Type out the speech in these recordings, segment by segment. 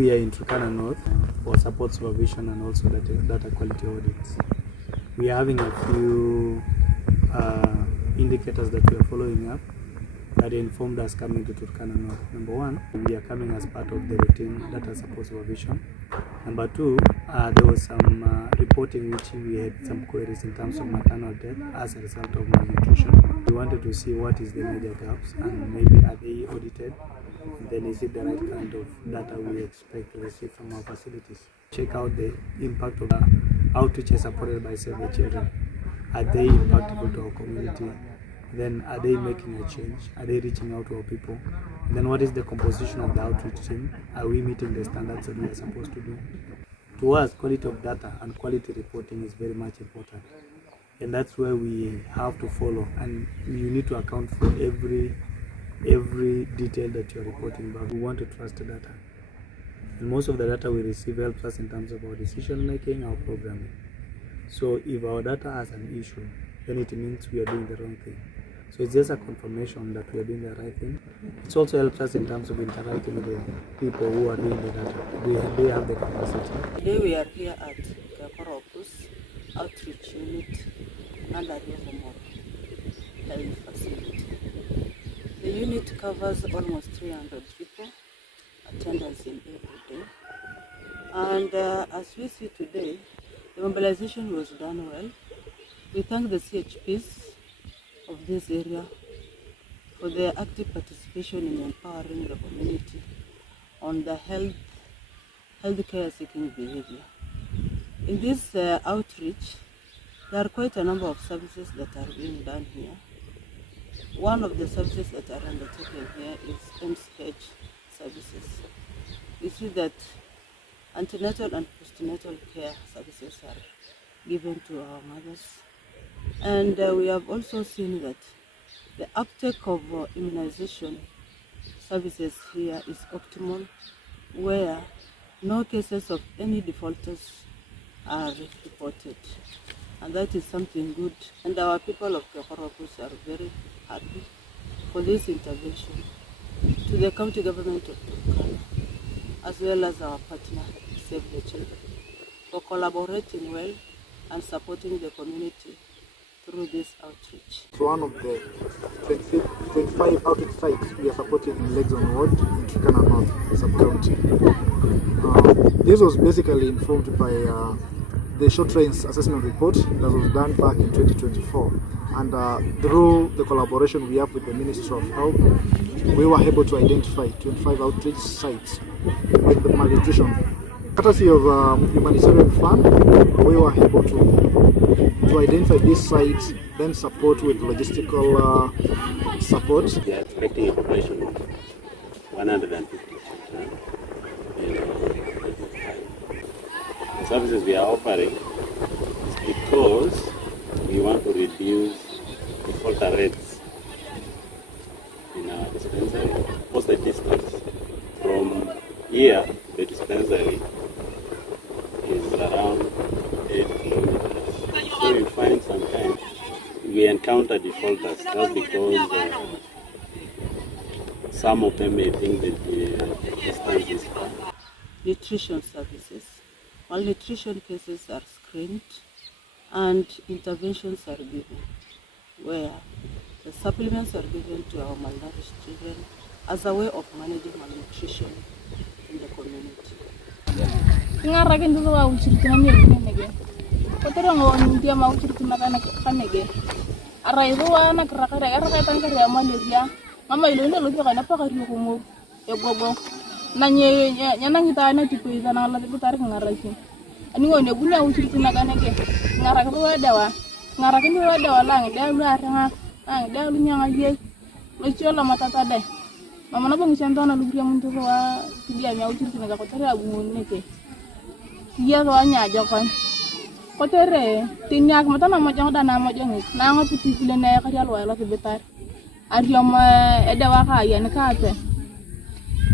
We are in Turkana North for support supervision and also data quality audits. We are having a few indicators that we are following up that informed us coming to Turkana North. Number one, we are coming as part of the routine data support supervision. Number two, there was some reporting which we had some queries in terms of maternal death as a result of malnutrition. We wanted to see what is the major gaps and maybe are they audited, and then is it the right kind of data we expect to receive from our facilities. Check out the impact of outreaches supported by Save the Children. Are they impactful to our community? Then are they making a change? Are they reaching out to our people? And then what is the composition of the outreach team? Are we meeting the standards that we are supposed to do? To us, quality of data and quality reporting is very much important. And that's where we have to follow, and you need to account for every detail that you're reporting back. We want to trust the data. And most of the data we receive helps us in terms of our decision making, our programming. So if our data has an issue, then it means we are doing the wrong thing. So it's just a confirmation that we are doing the right thing. It also helps us in terms of interacting with the people who are doing the data. They have the capacity. Today we are here at Turkana Outreach Unit under the Health Facility. The unit covers almost 300 people, attendance in every day. And as we see today, the mobilization was done well. We thank the CHPs of this area for their active participation in empowering the community on the healthcare seeking behavior. In this outreach, there are quite a number of services that are being done here. One of the services that are undertaken here is MCH services. We see that antenatal and postnatal care services are given to our mothers. And we have also seen that the uptake of immunization services here is optimal, where no cases of any defaulters are reported. And that is something good. And our people of Turkana are very happy for this intervention to the county government of Turkana, as well as our partner, Save the Children, for collaborating well and supporting the community through this outreach. It's one of the 25 outreach sites we are supporting in Legzon Ward in Turkana North sub-county. This was basically informed by the short range assessment report that was done back in 2024. And through the collaboration we have with the Ministry of Health, we were able to identify 25 outreach sites with the malnutrition. Courtesy of humanitarian fund, we were able to identify these sites, then support with logistical support. We are expecting a population of 150 children. The services we are offering is because we want to reduce the defaulter rates in our dispensary. What's the distance from here to the dispensary is around 8 kilometers. So you find sometimes we encounter defaulters. That's because some of them may think that the distance is far. Nutrition services. Malnutrition cases are screened and interventions are given, where the supplements are given to our malnourished children as a way of managing malnutrition in the community. Ngarakin dulu aku cerita ni again. Kau orang dia mau cerita kan again. Arai itu anak rakyat tangkar ya Malaysia. Mama itu ni lupa kan apa kerja kamu? Ya gogo. Nanya kita anak tipe itu nang lalu tarik ngarakin. Ani kau ni punya aku cerita kan again. Ngarakin tu ada lang. Dia lu arang, dia lu nyang aja. Lucu lah mata tadi. Mama napa ngisanta na lugria muntu wa tidia mi autir tinaga ko tere abu neke iya to anya jokan ko tere tinyak mata na mo jong dana mo jong na ngo piti file na ka yalwa la betar ariom edawa ka ya ne ka pe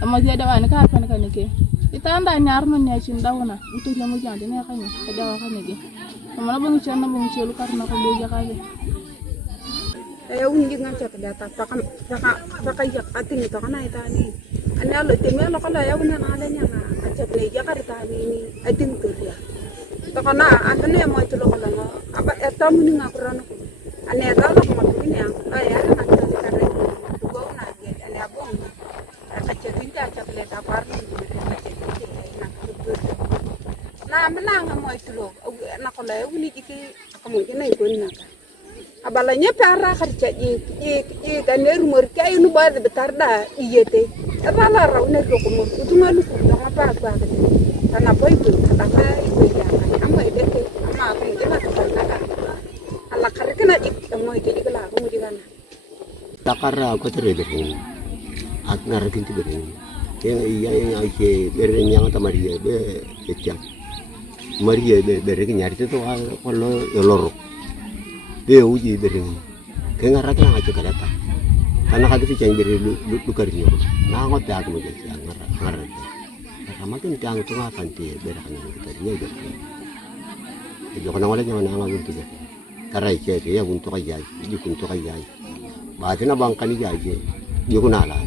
amma je edawa ne ka pe ne ka neke itanda nyar no ne chin dawna utu le mo jande ne ka ne edawa ka neke mama napa ngisanta mo ngiselu karna ko be ja ka ya ungi ngacha data paka ya ating to kana itani ani alo temelo kala ya una na ala nya na chaple ya karita ni ading turia takana andane mo itulo kala no aba etamu ni ngakurano ane dala ko matuni ya ya na kare ko na ge ane abong kachatinta chaple ta parni na menang mo itulo na ko la uni kiki akamu kena ikon na abalanya para kerja i kaner murka inu bad betarda iyete abala raune ko mo utungalu ko apa kana boy ko taka ibe ya amma idete amma ko ina ko taka alla karikana mo ite dikala ko mo digana takara ko tere de ak narakin ti bere yang ke bere yang ta maria be echa maria be bere nyari to ko lo loro be uji bere ke ngarata nga ci kalata kana ka fi ceng bere lu kar ñu na ngo ta ak mo jël ngara sama kan tang to nga kan ti bere kan ñu ta ñe be e jo na wala ñu na nga buntu be karay ke ya buntu ka jaay ji kuntu ka jaay ba dina bang kan jaay je ñu ko na la.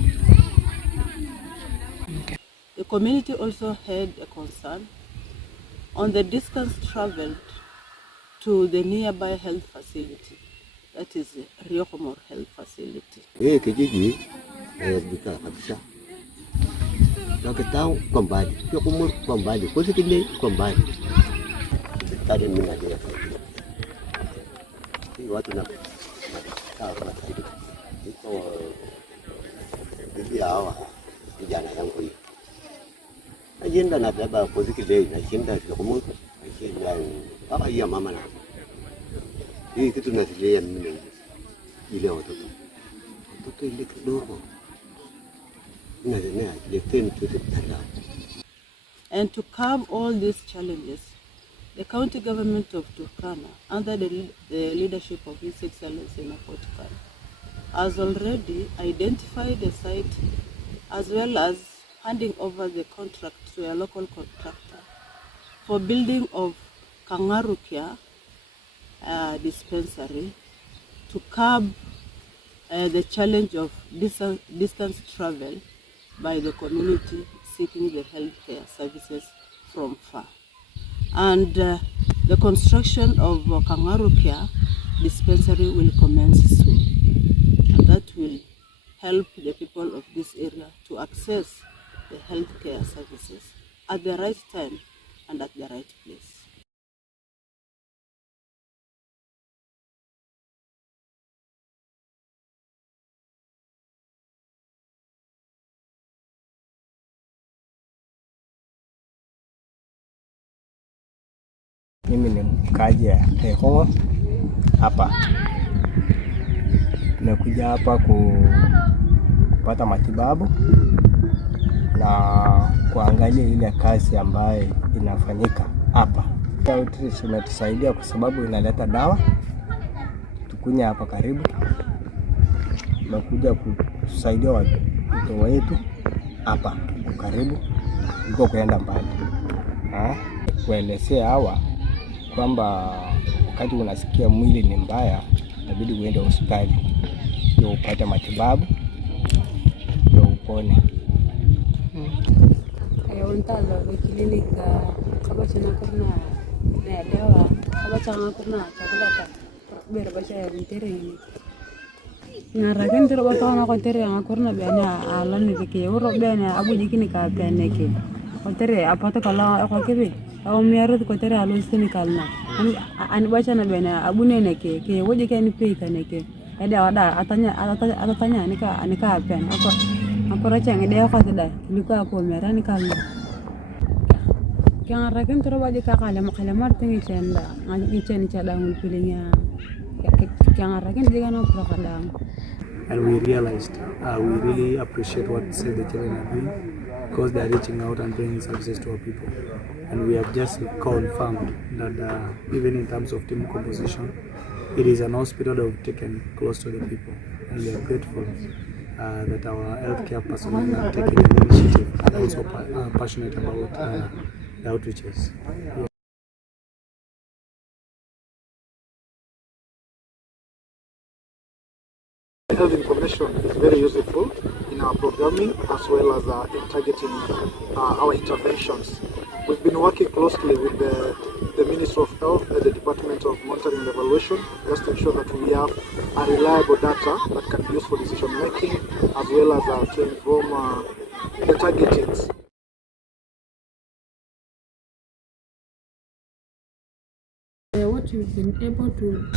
The community also had a concern on the distance traveled to the nearby health facility, that is Riokomor Health Facility. Kijiji bisa kabisa. Nakitao kwa mbali, Riokomor kwa mbali, kosi kile kwa mbali. Tadi mimi ndio. Watu na kwa saidi. Iko bibi hawa vijana yangu hii. Ajenda na baba kosi kile na shinda Riokomor. Ajenda baba ya mama na. Hii kitu nasilia mimi ile watoto ile kidogo na ile tena tutapata. And to curb all these challenges, the county government of Turkana, under the leadership of His Excellency Napotkar, has already identified the site as well as handing over the contract to a local contractor for building of Kangarukia dispensary to curb the challenge of distance travel by the community seeking the healthcare services from far. And the construction of Kangarukia dispensary will commence soon, and that will help the people of this area to access the healthcare services at the right time and at the right place. Mimi ni mkaji ya Teho hapa. Nimekuja hapa kupata matibabu na kuangalia ile kazi ambayo inafanyika hapa. Outreach imetusaidia kwa sababu inaleta dawa tukunya hapa karibu. Nimekuja kusaidia watoto wetu hapa karibu, uko kwenda mbali. Kuelezea hawa kwamba wakati unasikia mwili ni mbaya inabidi uende hospitali ndio upate matibabu ndio upone. Untalo klinika kaba chana kurna na dawa kaba chana kurna chakula ta bere bacha ntere ngaragen tero bata ko tere ngakurna bana alan ni ke uro bana abu dikini ka bana ke ko tere apata kala ko kebe aw miarut ko tere alo istini kalna an bacha na bana abu ne ke woje ke ni pe kaneke ada atanya anika bana ako racha ngede ko tada luka ko mera ni kalna kang ragen tero baje ka kala makala martin chenda ngi chen chada ngul pilinya kang ragen diga no prakadam. And we realized we really appreciate what Save the Children are doing because they are reaching out and bringing services to our people. And we have just confirmed that even in terms of team composition, it is an hospital that we've taken close to the people. And we are grateful that our healthcare personnel are taking the initiative and also passionate about the outreaches. health information is very useful in our programming as well as in targeting our interventions. We've been working closely with the Ministry of Health and the Department of Monitoring and Evaluation just to ensure that we have a reliable data that can be used for decision making as well as to inform the targetings. What we've been able to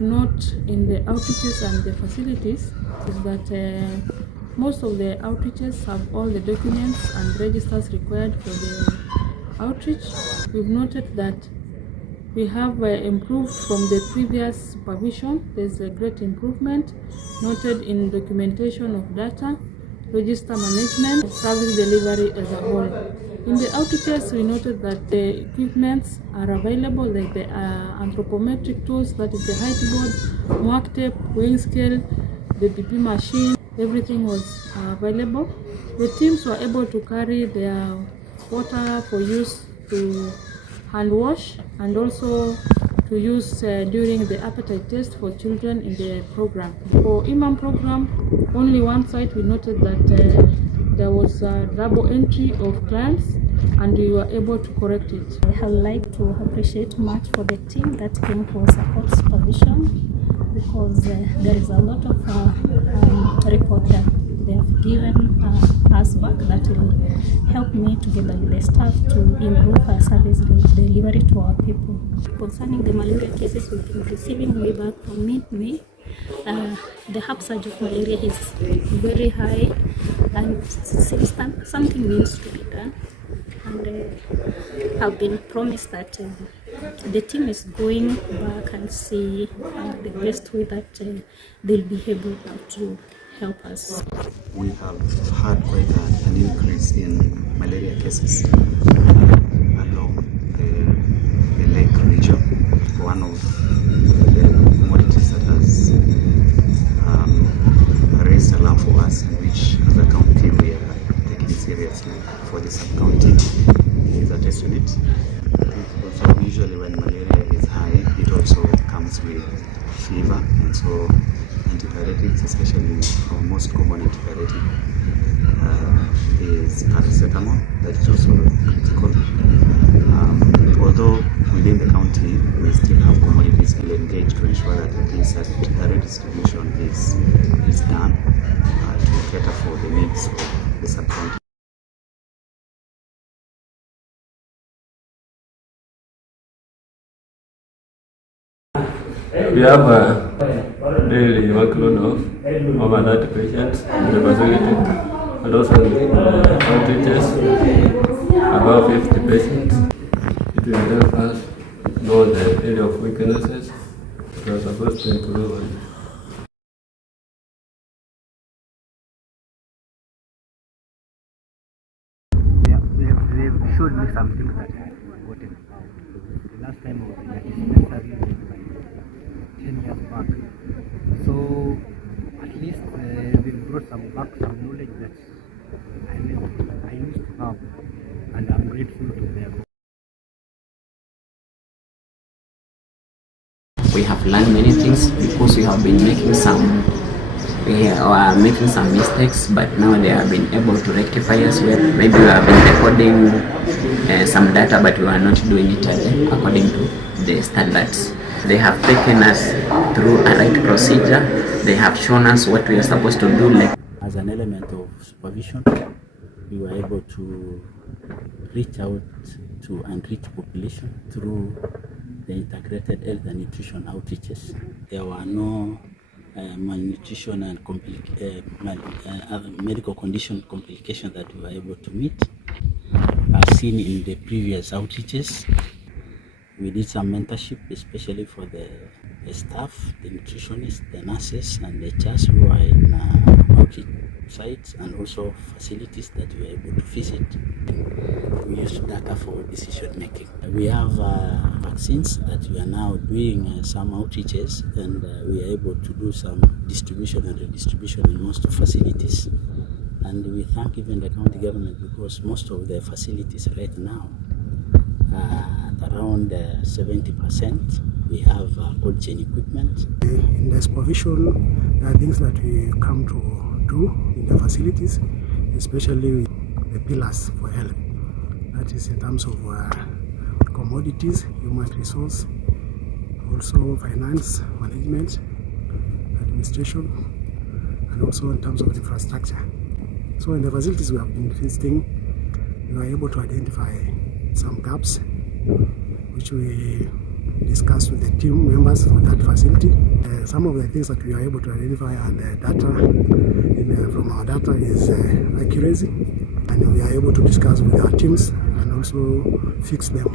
note in the outreaches and the facilities is that most of the outreaches have all the documents and registers required for the outreach. We've noted that we have improved from the previous supervision. There's a great improvement noted in documentation of data, register management, service delivery as a whole. In the outreaches, we noted that the equipments are available, like the anthropometric tools, that is the height board, mark tape, weighing scale, the BP machine, everything was available. The teams were able to carry their water for use to hand wash and also to use during the appetite test for children in the program. For Imam program, only one site we noted that there was a double entry of clients and we were able to correct it. I would like to appreciate much for the team that came for support supervision, because there is a lot of report that they have given us back that will help me together with the staff to improve our service delivery to our people. Concerning the malaria cases we've been receiving way back from mid-May, the upsurge of malaria is very high, and since something needs to be done, and have been promised that the team is going back and see the best way that they'll be able to help us. We have had quite an increase in malaria cases along the lake region. One of the commodities that has raised alarm for us, in which as a county we are taking seriously for the sub-county, is a test unit. I think also usually when malaria is high, it also comes with fever, and so antipyretics, especially our most common antipyretic is paracetamol. That is also critical. Although within the county we still have communities still engaged to ensure that at least that redistribution is done to cater for the needs of the sub-county. We have a daily workload of over 30 patients in the facility, and also outreaches about 50 patients. It will help us know the area of weaknesses we are supposed to improve on. They've showed me some things that I had forgotten about. The last time I was in a dispensary was like 10 years back. So at least they've brought some knowledge that I used to have, and I'm grateful to them. We have learned many things because we have been making some mistakes, but now they have been able to rectify as well. Maybe we have been recording some data, but we are not doing it according to the standards. They have taken us through a right procedure. They have shown us what we are supposed to do. As an element of supervision, we were able to reach out to unreached population through the integrated health and nutrition outreaches. There were no malnutrition and other medical condition complications that we were able to meet. As seen in the previous outreaches, we did some mentorship, especially for the staff, the nutritionists, the nurses, and the HRs who are in outreach sites and also facilities that we were able to visit. We use data for decision making. We have vaccines that we are now doing some outreaches, and we are able to do some distribution and redistribution in most facilities. And we thank even the county government, because most of the facilities right now, at around 70%, We have cold chain equipment. In the supervision, there are things that we come to do in the facilities, especially with the pillars for health. That is in terms of commodities, human resource, also finance, management, administration, and also in terms of infrastructure. So in the facilities we have been visiting, we were able to identify some gaps which we discussed with the team members of that facility. Some of the things that we are able to identify and the data from our data is accuracy, and we are able to discuss with our teams and also fix them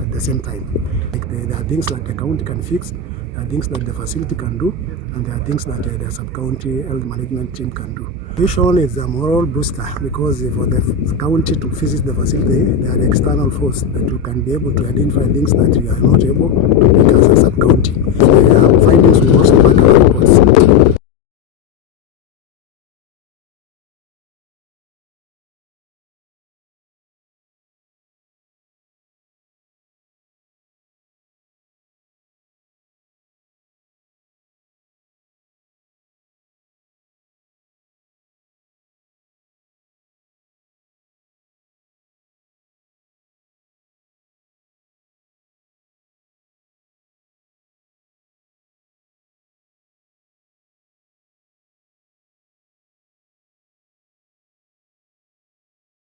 at the same time. Like there are things that the county can fix, there are things that the facility can do, and there are things that the sub-county health management team can do. Vision is a moral booster because for the county to visit the facility, they are the external force that you can be able to identify things that you are not able to make as a sub-county. The findings will also back our reports.